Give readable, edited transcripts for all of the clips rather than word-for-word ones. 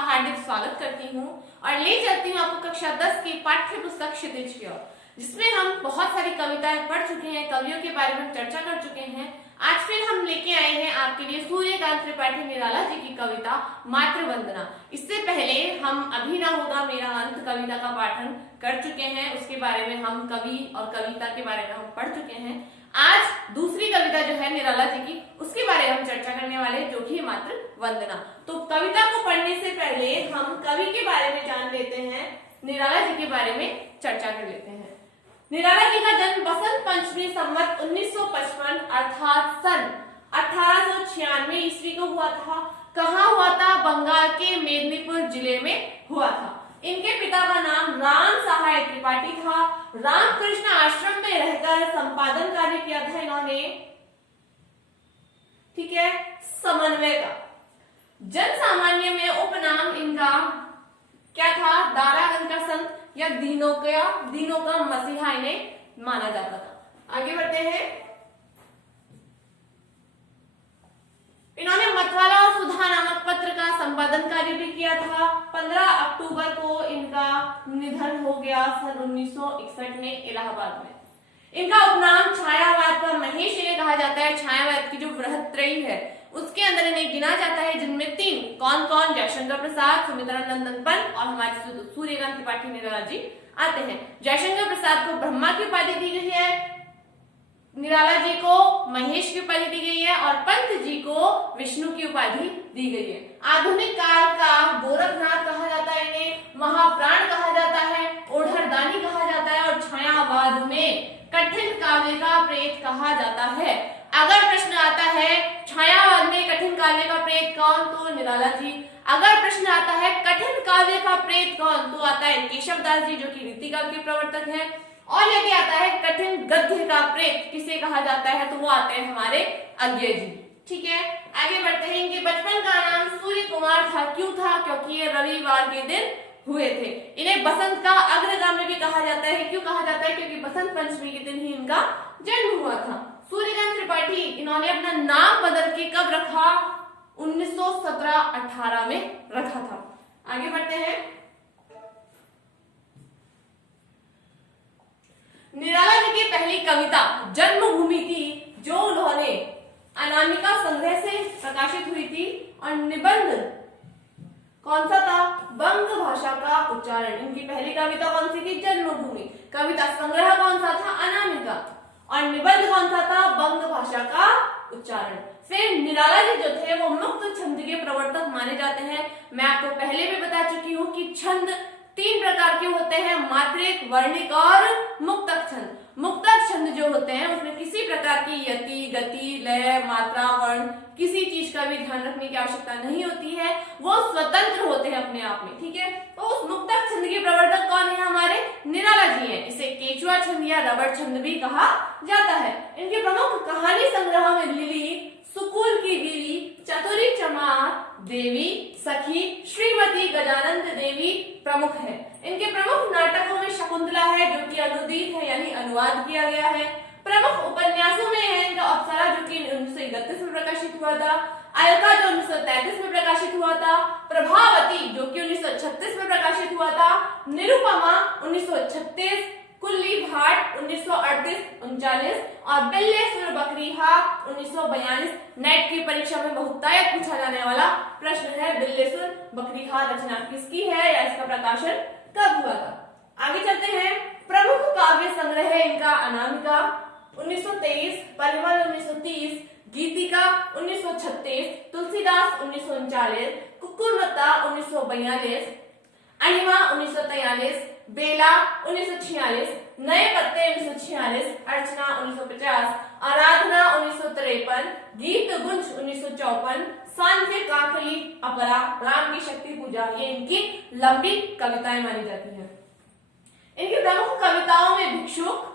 हार्दिक स्वागत करती हूँ और ले चलती हूँ आपको कक्षा 10 की पाठ्य पुस्तक क्षितिज की ओर, जिसमें हम बहुत सारी कविताएं पढ़ चुके हैं, कवियों के बारे में चर्चा कर चुके हैं। आज फिर हम लेके आए हैं आपके लिए सूर्यकांत त्रिपाठी निराला जी की कविता मातृवंदना। इससे पहले हम अभी ना होगा मेरा अंत कविता का पाठन कर चुके हैं, उसके बारे में हम कवि और कविता के बारे में हम पढ़ चुके हैं। आज दूसरी कविता जो है निराला जी की, उसके बारे में हम चर्चा करने वाले हैं, जो कि मातृवंदना। तो कविता को पढ़ने से पहले हम कवि के बारे में जान लेते हैं, निराला जी के बारे में चर्चा कर लेते हैं। निराला जी का जन्म बसंत पंचमी संवत 1955 अर्थात सन 1896 ईस्वी को हुआ था। कहाँ हुआ था? बंगाल के मेदिनीपुर जिले में हुआ था। इनके पिता का नाम राम सहाय त्रिपाठी था। रामकृष्ण आश्रम में रहकर संपादन कार्य किया था इन्होंने, ठीक है, समन्वय का। जन सामान्य में उपनाम इनका क्या था? दारागंज का संत या दीनों का मसीहा इन्हें माना जाता था। आगे बढ़ते हैं। इन्होंने मतवाला और सुधा नामक पत्र का संपादन कार्य भी किया था। 15 अक्टूबर को इनका निधन हो गया सन 1961 में इलाहाबाद में। इनका उपनाम छायावाद का महेश इन्हें कहा जाता है। छायावाद की जो बृहत्त्रयी है उसके अंदर इन्हें गिना जाता है, जिनमें 3 कौन कौन? जयशंकर प्रसाद, सुमित्रानंदन पंत और हमारे सूर्यकांत त्रिपाठी निराला जी आते हैं। जयशंकर प्रसाद को ब्रह्मा की उपाधि दी गई है, निराला जी को महेश की उपाधि दी गई है और पंत जी को विष्णु की उपाधि दी गई है। आधुनिक काल का गोरखनाथ कहा जाता है इन्हें, महाप्राण कहा जाता है, ओढ़रदानी कहा जाता है और छायावाद में कठिन काव्य का प्रेत कहा जाता है। अगर प्रश्न आता है छायावाद में कठिन काव्य का प्रेत कौन, तो निराला जी। अगर प्रश्न आता है कठिन काव्य का प्रेत कौन, तो आता है केशव दास जी, जो कि रीतिकाव्य के प्रवर्तक हैं। और यदि आता है कठिन गद्य का प्रेत किसे कहा जाता है, तो वो आते हैं हमारे अज्ञे जी, ठीक है। आगे बढ़ते हैं। इनके बचपन का नाम सूर्य कुमार था। क्यों था? क्योंकि ये रविवार के दिन हुए थे। इन्हें बसंत का अग्रगामी भी कहा जाता है। क्यों कहा जाता है? क्योंकि बसंत पंचमी के दिन ही इनका जन्म हुआ था। सूर्यकांत त्रिपाठी इन्होंने अपना नाम बदल के कब रखा? 1917-18 में रखा था। आगे बढ़ते हैं। निराला जी की पहली कविता जन्मभूमि थी, जो उन्होंने अनामिका संग्रह से प्रकाशित हुई थी। और निबंध कौन सा था? बंग भाषा का उच्चारण। इनकी पहली कविता कौन सी थी? जन्मभूमि। कविता संग्रह कौन सा था? अनामिका। और निबंध कौन सा था? बंग भाषा का उच्चारण। फिर निराला जी जो थे वो मुक्त छंद के प्रवर्तक माने जाते हैं। मैं आपको पहले भी बता चुकी हूँ कि छंद 3 प्रकार के होते हैं, मात्रिक, वर्णिक और मुक्तक छंद। मुक्तक छंद जो होते हैं उसमें किसी प्रकार की यति, गति, लय, मात्रा, वर्ण, किसी चीज का भी ध्यान रखने की आवश्यकता नहीं होती है, वो स्वतंत्र होते हैं अपने आप में, ठीक है। तो उस मुक्तक छंद के प्रवर्तक कौन है? हमारे निराला जी हैं। इसे केचुआ छंद या रबड़ छंद भी कहा जाता है। इनके प्रमुख कहानी संग्रह में लिली, सुकुल की बीवी, चतुरी चमार देवी, सखी, श्रीमती गजानंद देवी प्रमुख है। इनके प्रमुख नाटकों में शकुंतला है, जो कि अनुदित है यानी अनुवाद किया गया है। प्रमुख उपन्यासों में है इनका अप्सरा, जो कि 1931 में प्रकाशित हुआ था, अलका जो 1933 में प्रकाशित हुआ था, प्रभावती जो कि 1936 में प्रकाशित हुआ था, निरुपमा 1936, कुल्ली भाट 1938-39 और बिल्लेसुर बकरीहा 1942। नेट की परीक्षा में बहुतायत पूछा जाने वाला प्रश्न है, बिल्लेसुर बकरीहा रचना किसकी है या इसका प्रकाशन कब हुआ था। आगे चलते हैं। प्रमुख काव्य संग्रह है इनका अनामिका 1923, परिमल 1930, गीतिका 1936, तुलसीदास 1939, कुकुरवत्ता 1942, अणिमा 1943, बेला 1946, नए पत्ते 1946, अर्चना 1950, आराधना 1953, गीत गुंज 1954, सांध्य, काकली, अपरा, राम की शक्ति पूजा, ये इनकी लंबी कविताएं मानी जाती हैं। इनकी प्रमुख कविताओं में भिक्षुक,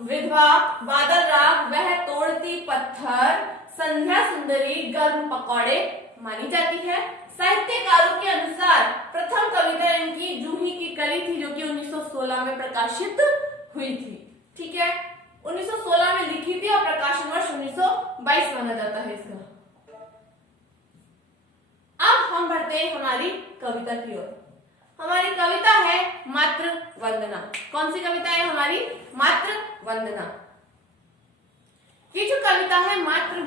विधवा, बादल राग, वह तोड़ती पत्थर, संध्या सुंदरी, गर्म पकौड़े मानी जाती है। साहित्यकारों के अनुसार प्रथम कविता इनकी जूही की कली थी, जो कि 1916 में प्रकाशित हुई थी, ठीक है। 1916 में लिखी थी और प्रकाशन वर्ष 1922 माना जाता है इसका। हम बढ़ते हैं हमारी कविता की ओर। हमारी कविता है मातृ वंदना। कौन सी कविता है हमारी? मातृ वंदना। ये जो कविता है मातृ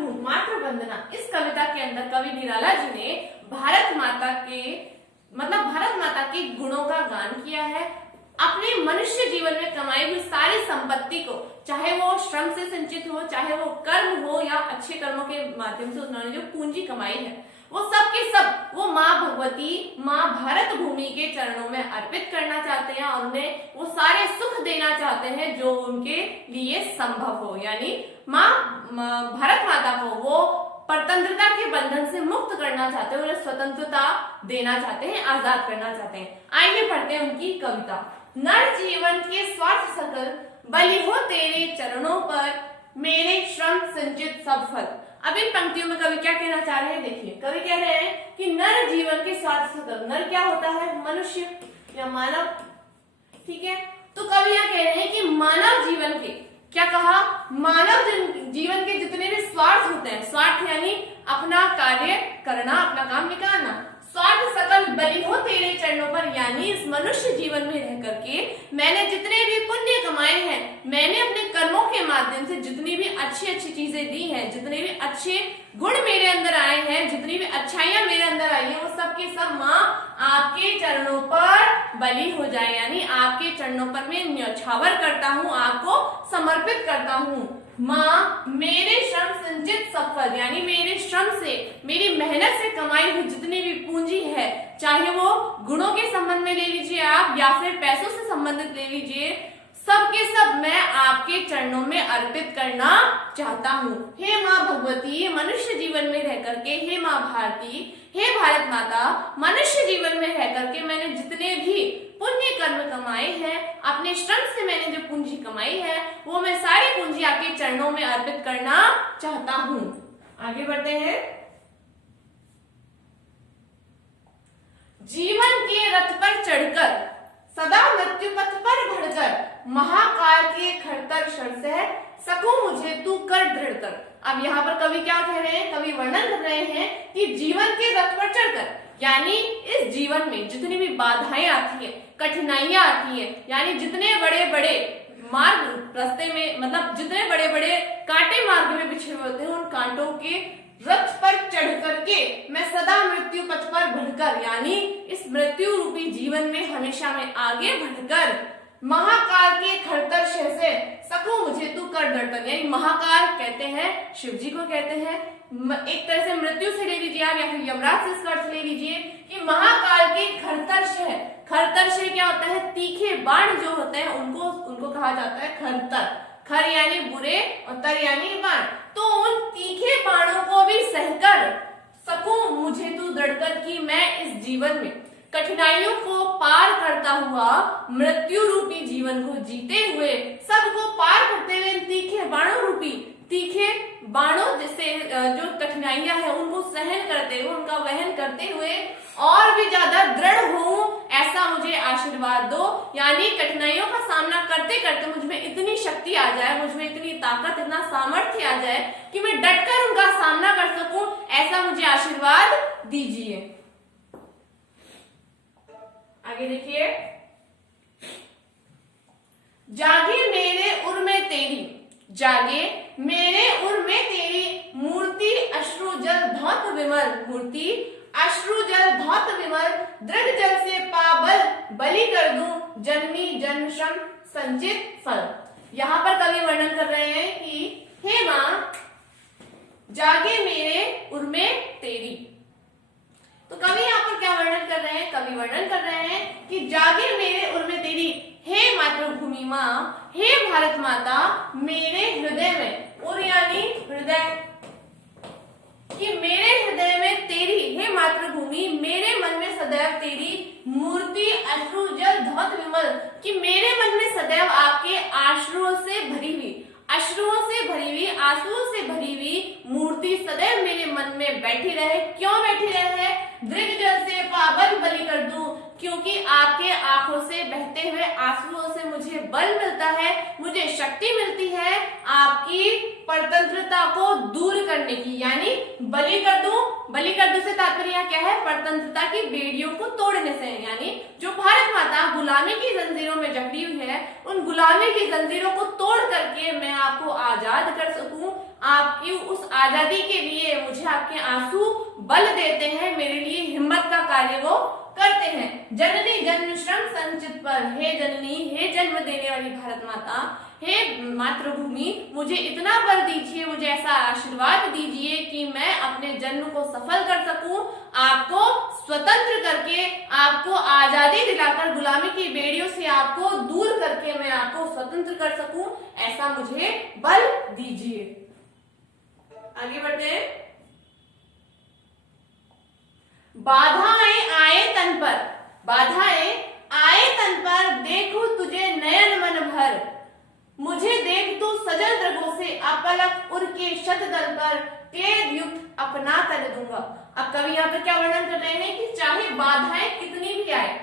वंदना, इस कविता के अंदर कवि निराला जी ने भारत माता के गुणों का गान किया है। अपने मनुष्य जीवन में कमाई हुई सारी संपत्ति को, चाहे वो श्रम से संचित हो, चाहे वो कर्म हो या अच्छे कर्मों के माध्यम से उन्होंने जो पूंजी कमाई है, वो सब के सब वो माँ भगवती, माँ भारत भूमि के चरणों में अर्पित करना चाहते हैं और उन्हें वो सारे सुख देना चाहते हैं जो उनके लिए संभव हो। यानी माँ भारत माता को वो परतंत्रता के बंधन से मुक्त करना चाहते हैं, उन्हें स्वतंत्रता देना चाहते हैं, आजाद करना चाहते हैं। आइए पढ़ते हैं उनकी कविता। नर जीवन के स्वार्थ सकल, बलि हो तेरे चरणों पर, मेरे श्रम संचित सब फल। अब इन पंक्तियों में कवि क्या कहना चाह रहे हैं? देखिए, कवि कह रहे हैं कि नर जीवन के स्वार्थ सकल। नर क्या होता है? मनुष्य या मानव। ठीक है, तो कवि यहाँ कह रहे हैं कि मानव जीवन के, क्या कहा? मानव जीवन के जितने भी स्वार्थ होते हैं, स्वार्थ यानी अपना कार्य करना, अपना काम निकालना, स्वार्थ सकल बलि हो तेरे चरणों पर, यानी इस मनुष्य जीवन में रह करके मैंने जितने भी पुण्य कमाए हैं, मैंने अपने कर्मों के माध्यम से जितनी भी अच्छी अच्छी चीजें दी हैं, जितने भी अच्छे गुण मेरे अंदर आए हैं, जितनी भी अच्छाइयां मेरे अंदर आई है, वो सब के सब माँ आपके चरणों पर बलि हो जाए, यानी आपके चरणों पर मैं न्यौछावर करता हूँ, आपको समर्पित करता हूँ। माँ मेरे श्रम संचित सफल, यानी मेरे श्रम से, मेरी मेहनत से कमाई हुई जितनी भी पूंजी है, चाहे वो गुणों के संबंध में ले लीजिए आप या फिर पैसों से संबंधित ले लीजिए, सब के सब मैं आपके चरणों में अर्पित करना चाहता हूँ। हे माँ भगवती, मनुष्य जीवन में रह करके, हे माँ भारती, हे भारत माता, मनुष्य जीवन में रह करके मैंने जितने भी पुण्य कर्म कमाए हैं, अपने श्रम से मैंने जो पूंजी कमाई है, वो मैं सारी पूंजी आपके चरणों में अर्पित करना चाहता हूँ। आगे बढ़ते हैं। जीवन के रथ पर चढ़कर, सदा मृत्यु पथ पर बढ़कर, महाकाल के खड़तर शर सकूं मुझे तू कर दृढ़ कर। अब यहाँ पर कवि क्या कह रहे हैं? कवि वर्णन कर रहे हैं कि जीवन के रथ पर चढ़कर, यानी इस जीवन में जितनी भी बाधाएं आती है, कठिनाइयां आती है, यानी जितने बड़े बड़े मार्ग रास्ते में, मतलब जितने बड़े बड़े कांटे मार्ग में बिछे हुए होते हैं, उन कांटों के रथ पर चढ़ करके मैं सदा मृत्यु पथ पर बढ़कर, यानी इस मृत्यु रूपी जीवन में हमेशा मैं आगे बढ़कर, महाकाल के खड़तर शह से सकूं मुझे तू कर दर्शन, यानी महाकाल कहते हैं शिव जी को कहते हैं, एक तरह से मृत्यु से ले लीजिए आप या फिर यमराज से इसका अर्थ ले लीजिए कि महाकाल के खड़तर शह। खड़तर शह क्या होता है? तीखे बाण जो होते हैं उनको कहा जाता है खड़तर। खर यानी बुरे और तर यानी बाण, तो उन तीखे बाणों को भी सहकर सकूं मुझे तू दृढ़कर कि मैं इस जीवन में कठिनाइयों को पार करता हुआ, मृत्यु रूपी जीवन को जीते हुए, सबको पार करते हुए तीखे बाणों रूपी, तीखे बाणों जैसे जो कठिनाइयां हैं उनको सहन करते हुए, उनका वहन करते हुए और भी ज्यादा दृढ़ हूं, ऐसा मुझे आशीर्वाद दो। यानी कठिनाइयों का सामना करते करते मुझ में इतनी शक्ति आ जाए, मुझ में इतनी ताकत, इतना सामर्थ्य आ जाए कि मैं डटकर उनका सामना कर सकूं, ऐसा मुझे आशीर्वाद दीजिए। आगे देखिए। जागे मेरे उर में तेरी, जागे मेरे उर में तेरी, मूर्ति अश्रु जल धौत विमल, मूर्ति अश्रु जल धौत विमल, दृढ़ जल से पाबल बलि कर दूं, जन्मी जन्म श्रम संचित फल। यहाँ पर कवि वर्णन कर रहे हैं कि हे मां जागे मेरे उर में तेरी। तो कवि यहाँ पर क्या वर्णन कर रहे हैं? कवि वर्णन कर रहे हैं कि जागे मेरे उर में तेरी, हे मातृभूमि माँ, हे भारत माता, मेरे हृदय में, उर यानी हृदय, कि मेरे हृदय में तेरी, हे मातृभूमि, मेरे मन में सदैव तेरी मूर्ति अश्रु जल धौत विमल, कि मेरे मन में सदैव आपके आश्रुओं से भरी हुई, अश्रुओं से भरी हुई, आंसुओं से भरी हुई मूर्ति सदैव मेरे मन में बैठी रहे। क्यों बैठी रहे? दृढ़ जल से पावन बलि कर दूं, क्योंकि आपके आंखों से बहते हुए आंसुओं से मुझे बल मिलता है, मुझे शक्ति मिलती है आपकी परतंत्रता को दूर करने की, यानी बलि कर दूं। बलि कर दूं से तात्पर्य क्या है? परतंत्रता की बेड़ियों को तोड़ने से, यानी जो भारत माता गुलामी की जंजीरों में जकड़ी हुई है, उन गुलामी की जंजीरों को तोड़ करके मैं आपको आजाद कर सकूं। आपकी उस आजादी के लिए मुझे आपके आंसू बल देते हैं, मेरे लिए हिम्मत का कार्य वो करते हैं। जननी जन्म श्रम संचित पर, हे जननी, हे जन्म देने वाली भारत माता, हे मातृभूमि, मुझे इतना बल दीजिए, मुझे ऐसा आशीर्वाद दीजिए कि मैं अपने जन्म को सफल कर सकूं, आपको स्वतंत्र करके, आपको आजादी दिलाकर, गुलामी की बेड़ियों से आपको दूर करके मैं आपको स्वतंत्र कर सकूं, ऐसा मुझे बल दीजिए। आगे बढ़ते हैं। बाधाएं आए तन पर, बाधाएं आए तन पर, देखूं तुझे नयन मन भर, मुझे देख तू सजल दृगों से, अपलक उर के शतदल पर, क्लेद युक्त अपना तन दूंगा। अब कवि यहाँ पर क्या वर्णन कर रहे हैं कि चाहे बाधाएं कितनी भी आए,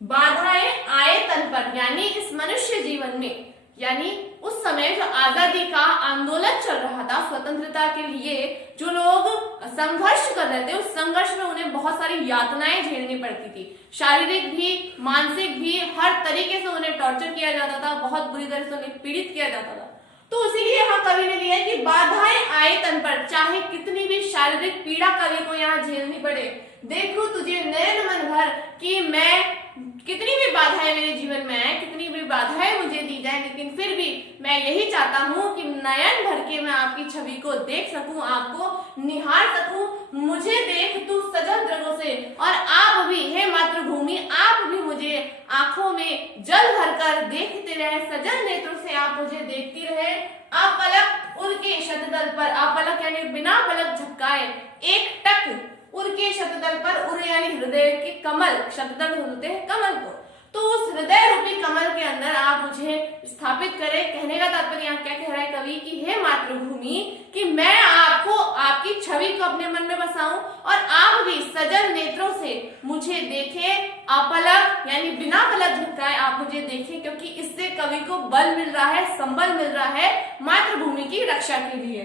बाधाएं आए तन पर, यानी इस मनुष्य जीवन में, यानी उस समय जो आजादी का आंदोलन चल रहा था, स्वतंत्रता के लिए जो लोग संघर्ष कर रहे थे, उस संघर्ष में उन्हें बहुत सारी यातनाएं झेलनी पड़ती थी, शारीरिक भी, मानसिक भी, हर तरीके से उन्हें टॉर्चर किया जाता था, बहुत बुरी तरह से उन्हें पीड़ित किया जाता था। तो इसीलिए यहाँ कवि ने लिया कि बाधाएं आए तन पर, चाहे कितनी भी शारीरिक पीड़ा कवि को यहाँ झेलनी पड़े, देखो तुझे नयन मन भर, कि मैं कितनी भी बाधाएं मेरे जीवन में आए, कितनी भी बाधाएं मुझे दी जाए, लेकिन फिर भी मैं यही चाहता हूँ कि नयन भर के मैं आपकी छवि को देख सकूं, आपको निहार सकूं, मुझे देख तू सजल दृगों से, और आप भी, हे मातृभूमि, आप भी मुझे आंखों में जल भरकर देखते रहे, सजल नेत्रों से आप मुझे देखती रहे। आप पलक उनके शतदल पर, आप पलक यानी बिना पलक झपकाए, एक टक उनके शतदल पर, उर यानी हृदय के कमल, शतदल होते हैं कमल को, तो उस हृदय रूपी कमल के अंदर आप मुझे स्थापित करें। कहने का तात्पर्य यहाँ क्या कह रहा है कवि कि हे मातृभूमि, कि मैं आपको, आपकी छवि को अपने मन में बसाऊं, और आप भी सजल नेत्रों से मुझे देखें, अपलक यानी बिना पलक झपकाए आप मुझे देखें, क्योंकि इससे कवि को बल मिल रहा है, संबल मिल रहा है मातृभूमि की रक्षा के लिए।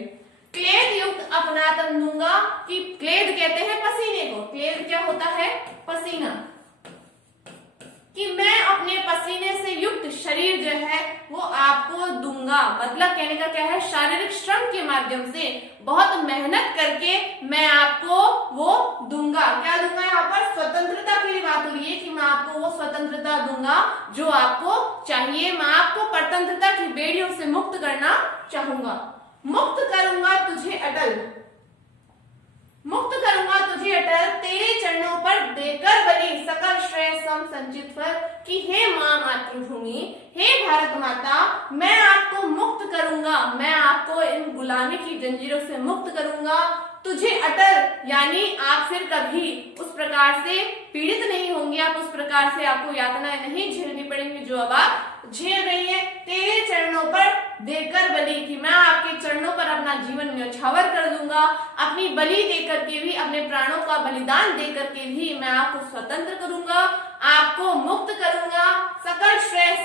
क्लेद युक्त अपना तन दूंगा, कि क्लेद कहते हैं पसीने को, क्लेद क्या होता है? पसीना, कि मैं अपने पसीने से युक्त शरीर जो है वो आपको दूंगा। मतलब कहने का क्या है? शारीरिक श्रम के माध्यम से, बहुत मेहनत करके मैं आपको वो दूंगा। क्या दूंगा? यहाँ पर स्वतंत्रता की बात हो रही है कि मैं आपको वो स्वतंत्रता दूंगा जो आपको चाहिए। मैं आपको परतंत्रता की बेड़ियों से मुक्त करना चाहूंगा। मुक्त करूंगा तुझे अटल, मुक्त करूंगा तुझे अटल, तेरे चरणों पर देकर बलि सकल श्रेय सम संचित फल, कि हे मां मातृभूमि, हे भारत माता, मैं आपको मुक्त करूंगा, मैं आपको इन गुलामी की जंजीरों से मुक्त करूंगा। तुझे अटल यानी आप फिर कभी उस प्रकार से पीड़ित नहीं होंगे, आप उस प्रकार से आपको यातनाएं नहीं झेलनी पड़ेंगी जो अब आप झेल रही है। तेरे चरणों पर देकर बलि, कि मैं आपके चरणों पर अपना जीवन न्यौछावर कर दूंगा, अपनी बलि देकर के भी, अपने प्राणों का बलिदान देकर के भी मैं आपको स्वतंत्र करूंगा, आपको मुक्त करूंगा। सकल श्रेय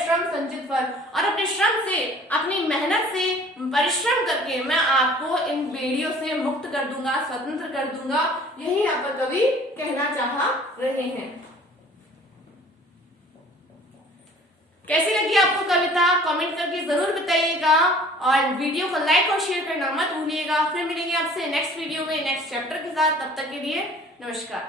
श्रम संचित फल, और अपने श्रम से, अपनी मेहनत से, परिश्रम करके मैं आपको इन बेड़ियों से मुक्त कर दूंगा, स्वतंत्र कर दूंगा। यही यहाँ पर कवि कहना चाह रहे हैं। कैसी लगी आपको कविता? कमेंट करके जरूर बताइएगा, और वीडियो को लाइक और शेयर करना मत भूलिएगा। फिर मिलेंगे आपसे नेक्स्ट वीडियो में नेक्स्ट चैप्टर के साथ। तब तक के लिए नमस्कार।